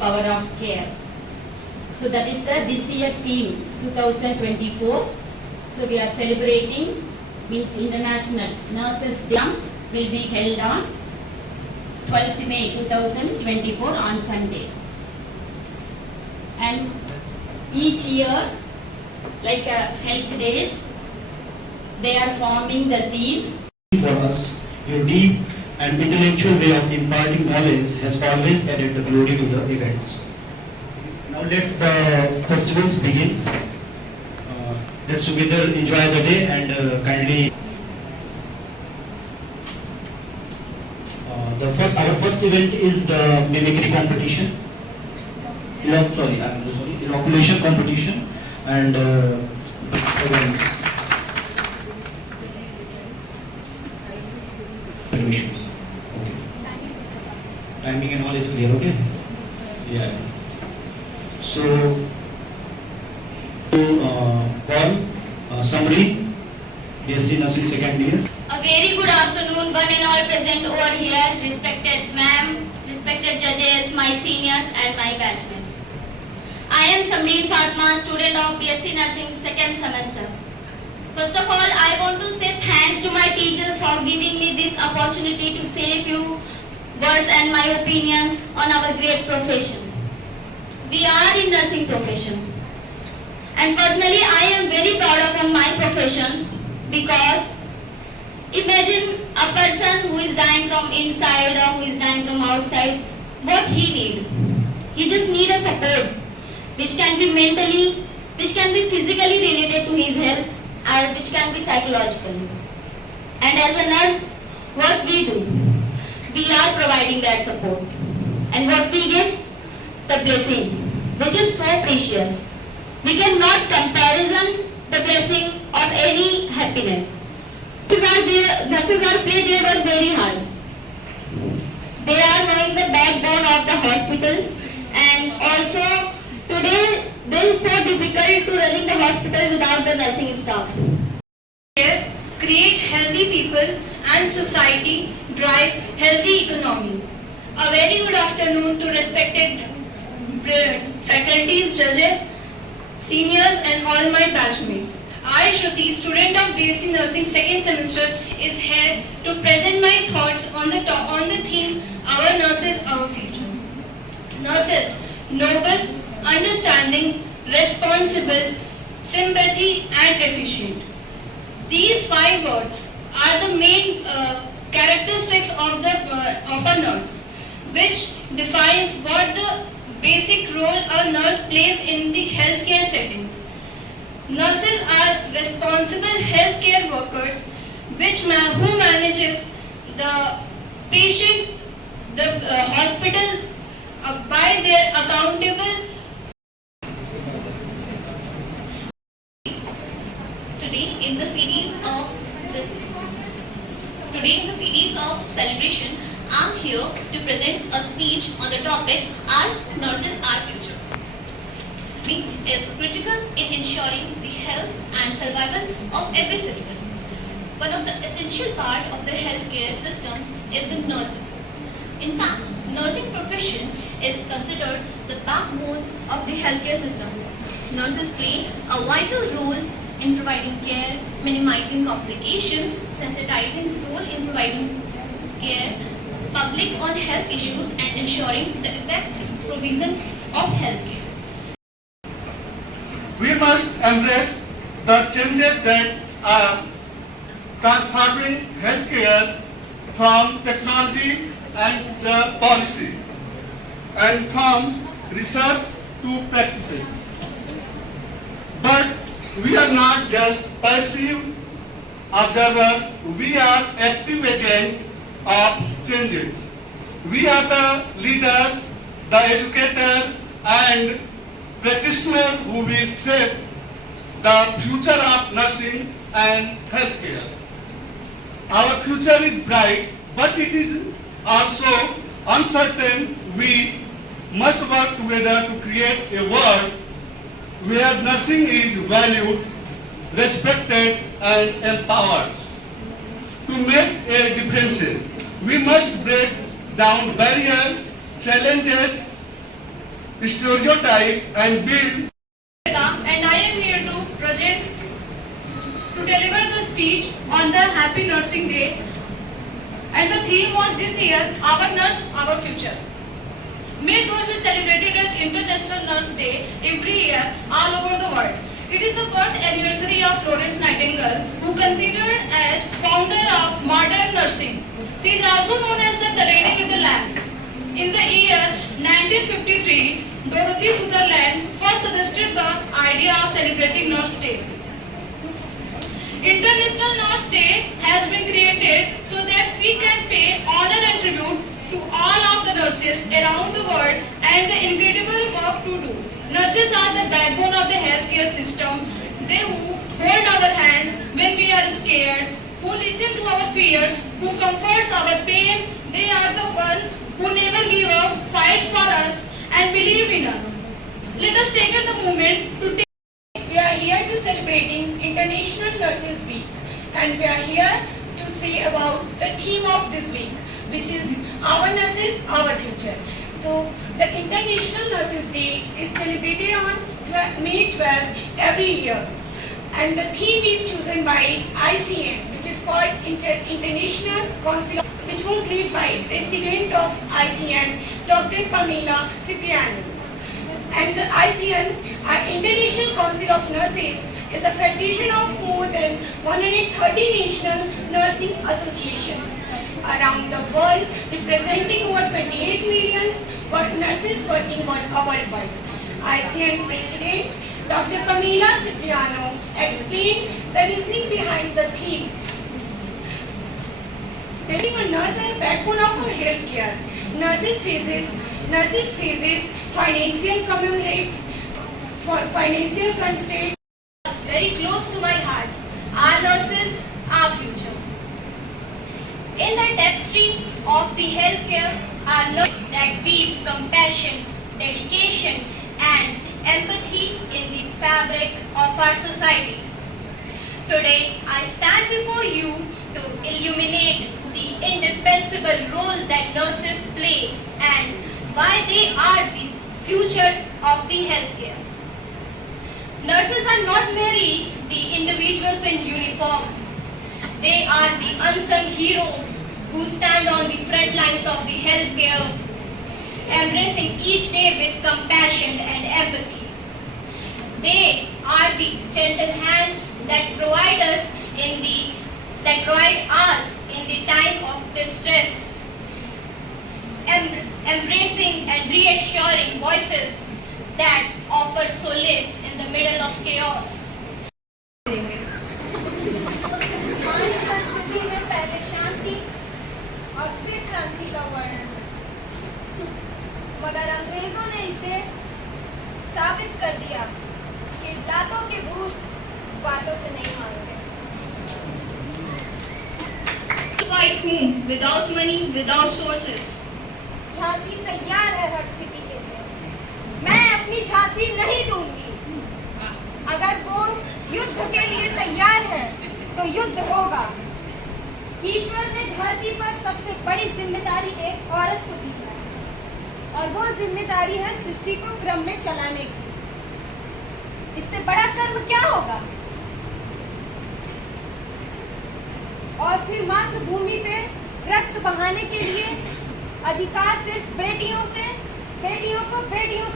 Power of care. So that is the this year theme 2024. So we are celebrating means International Nurses Day will be held on 12th May 2024 on Sunday. And each year, like health days, they are forming the theme. For us, your deep and intellectual way of imparting knowledge has always added the glory to the events. Now let the festivals begins. Let's together enjoy the day and kindly. Our first event is the mimicry competition. Inoculation competition and events. Permissions. Okay. Timing and all is clear, okay? Yeah. So, Paul, summary, BSc Nursing second year. A very good afternoon, one and all present over here, respected ma'am, respected judges, my seniors and my batchmates. I am Samreen Fatma, student of BSc Nursing second semester. First of all, I want to say thanks to my teachers for giving me this opportunity to say a few words and my opinions on our great profession. We are in nursing profession. And personally, I am very proud of my profession because imagine a person who is dying from inside or who is dying from outside, what he need. He just need a support which can be mentally, which can be physically related to his health, and which can be psychological. And as a nurse, what we do? We are providing that support. And what we get? The blessing, which is so precious. We cannot comparison the blessing of any happiness. Nurses are play their work very hard. They are knowing the backbone of the hospital, and also today it is so difficult to running the hospital without the nursing staff. Create healthy people and society, drive healthy economy. A very good afternoon to respected faculties, judges, seniors and all my batchmates. I, Shruti, student of BSc Nursing second semester, is here to present my thoughts on the theme Our Nurses, Our Future. Nurses, noble, understanding, responsible, sympathy and efficient. These 5 words are the main characteristics of a nurse, which defines what the basic role a nurse plays in the healthcare settings. Nurses are responsible healthcare workers who manages the patient, the hospital by their accountable. Today in the series of celebration, I am here to present a speech on the topic Our Nurses, Our Future. It is critical in ensuring the health and survival of every citizen. One of the essential part of the healthcare system is the nurses. In fact, nursing profession is considered the backbone of the healthcare system. Nurses play a vital role in providing care, minimizing complications, sensitizing role in providing care, public on health issues and ensuring the effective provision of health care. We must embrace the changes that are transforming healthcare from technology and the policy and from research to practices. But we are not just passive observers, we are active agents of changes. We are the leaders, the educators and practitioners who will shape the future of nursing and healthcare. Our future is bright, but it is also uncertain. We must work together to create a world where nursing is valued, respected and empowered. To make a difference, we must break down barriers, challenges stereotype and build And I am here to deliver the speech on the Happy Nursing Day. And the theme was this year, Our Nurse, Our Future. May 12 is celebrated as International Nurse Day every year all over the world. It is the birth anniversary of Florence Nightingale, who considered as founder of modern nursing. She is also known as the Lady with the Lamp. In the year 1953, Dorothy Sutherland first suggested the idea of celebrating Nurse Day. International Nurse Day has been created so that we can pay honor and tribute to all of the nurses around the world and the incredible work to do. Nurses are the backbone of the healthcare system. They who hold our hands when we are scared, who listen to our fears, who comforts our pain. They are the ones who never give up, fight for us and believe in us. Let us take the moment to take. We are here to celebrating International Nurses Week, and we are here to say about the theme of this week, which is Our Nurses, Our Future. So the International Nurses Day is celebrated on May 12 every year, and the theme is chosen by ICN, which is called International Council, which was led by President of ICN, Dr. Pamela Cipriano. And the ICN, International Council of Nurses, is a federation of more than 130 national nursing associations around the world, representing over 28 million nurses working worldwide. ICN President Dr. Pamela Cipriano explained the reasoning behind the theme. Being a nurse is the backbone of our healthcare. Nurses faces financial constraints, Very close to my heart. Our nurses, our future. In the tapestry of the healthcare are nurses that weave compassion, dedication, and empathy in the fabric of our society. Today, I stand before you to illuminate the indispensable role that nurses play and why they are the future of the healthcare. Nurses are not merely the individuals in uniform. They are the unsung heroes who stand on the front lines of the healthcare, embracing each day with compassion and empathy. They are the gentle hands that provide us in the time of distress, embracing and reassuring voices that offer solace in the middle of chaos. हमारी संस्कृति में पहले शांति और फिर क्रांति का वर्णन है, मगर अंग्रेजों ने इसे साबित कर दिया कि लातों के भूत बातों से नहीं मांगते। Fight whom? Without money, without sources. Jhansi तैयार है हर स्थिति के लिए। मैं अपनी झांसी नहीं दूंगी। अगर वो युद्ध के लिए तैयार है तो युद्ध होगा। ईश्वर ने धरती पर सबसे बड़ी जिम्मेदारी एक औरत को दी है, और वो जिम्मेदारी है सृष्टि को क्रम में चलाने की। इससे बड़ा कर्म क्या होगा? और फिर मातृभूमि पे रक्त बहाने के लिए अधिकार सिर्फ बेटियों को बेटियों